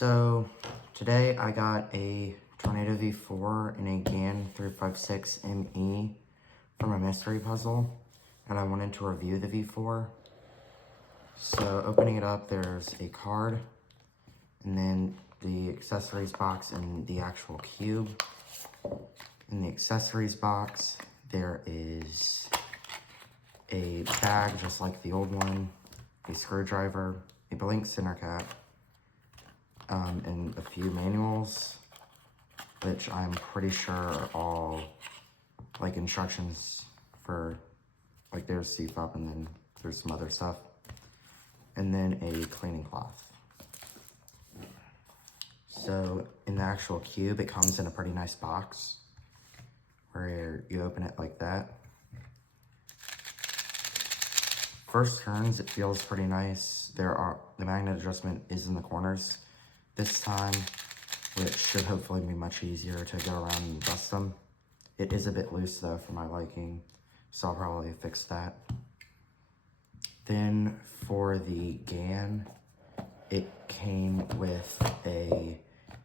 So today I got a Tornado V4 and a GAN 356 ME from a mystery puzzle, and I wanted to review the V4. So opening it up, there's a card, and then the accessories box and the actual cube. In the accessories box, there is a bag just like the old one, a screwdriver, a blank center cap, and a few manuals, which I'm pretty sure are all like instructions for, like there's CFOP and then there's some other stuff, and then a cleaning cloth. So in the actual cube, it comes in a pretty nice box where you open it like that. First turns, it feels pretty nice. The magnet adjustment is in the corners this time, which should hopefully be much easier to go around and adjust them. It is a bit loose though for my liking, so I'll probably fix that. Then for the GAN, it came with a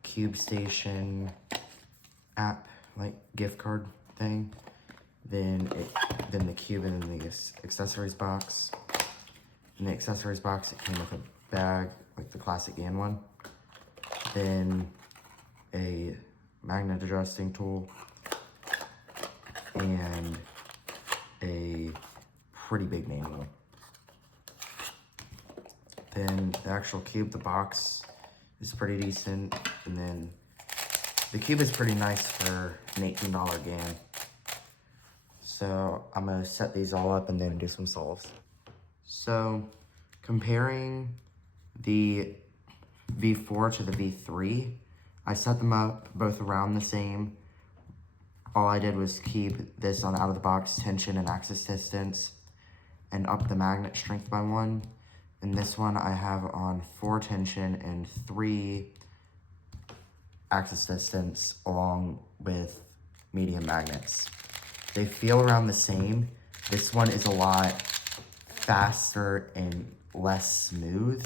Cube Station app, like gift card thing. Then the cube and then the accessories box. In the accessories box, it came with a bag, like the classic GAN one. Then a magnet adjusting tool and a pretty big manual. Then the actual cube, the box is pretty decent, and then the cube is pretty nice for an $18 GAN. So I'm gonna set these all up and then do some solves. So comparing the V4 to the V3, I set them up both around the same. All I did was keep this on out of the box tension and axis distance and up the magnet strength by 1. And this one I have on 4 tension and 3 axis distance along with medium magnets. They feel around the same. This one is a lot faster and less smooth,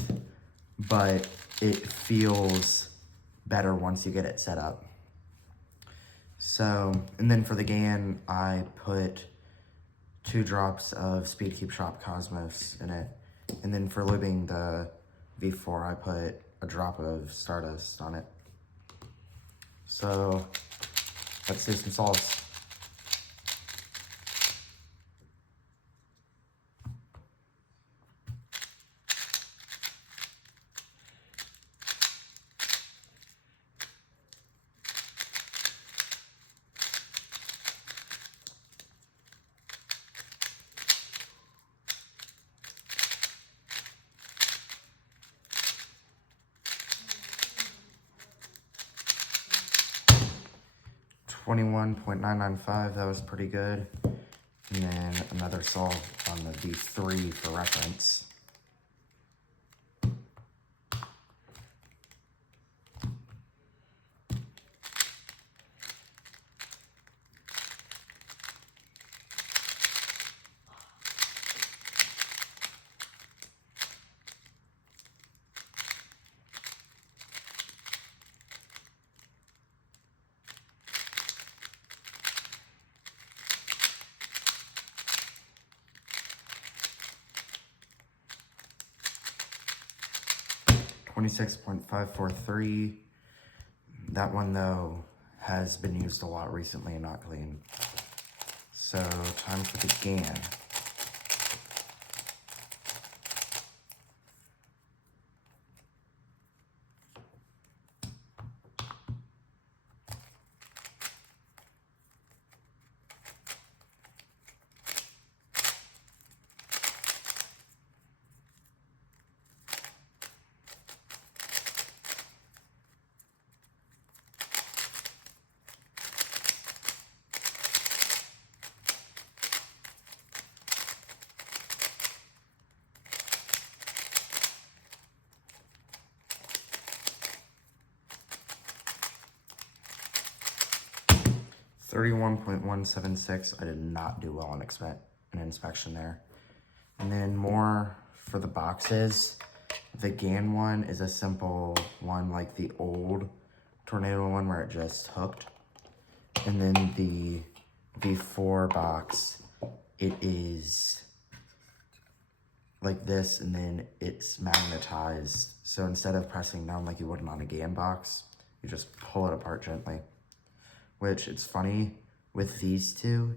but it feels better once you get it set up. So, and then for the GAN, I put 2 drops of Speed Keep Shop Cosmos in it. And then for lubing the V4, I put a drop of Stardust on it. So, let's do some solves. $21.995, that was pretty good. And then another solve on the V3 for reference. $26.543. That one though has been used a lot recently and not clean. So time for the GAN. $31.176. I did not do well on inspection there. And then more for the boxes. The GAN one is a simple one like the old Tornado one where it just hooked. And then the V4 box, it is like this, and then it's magnetized. So instead of pressing down like you would on a GAN box, you just pull it apart gently. Which, it's funny, with these two,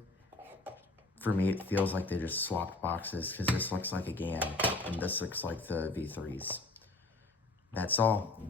for me it feels like they just swapped boxes, because this looks like a GAN, and this looks like the V3s. That's all.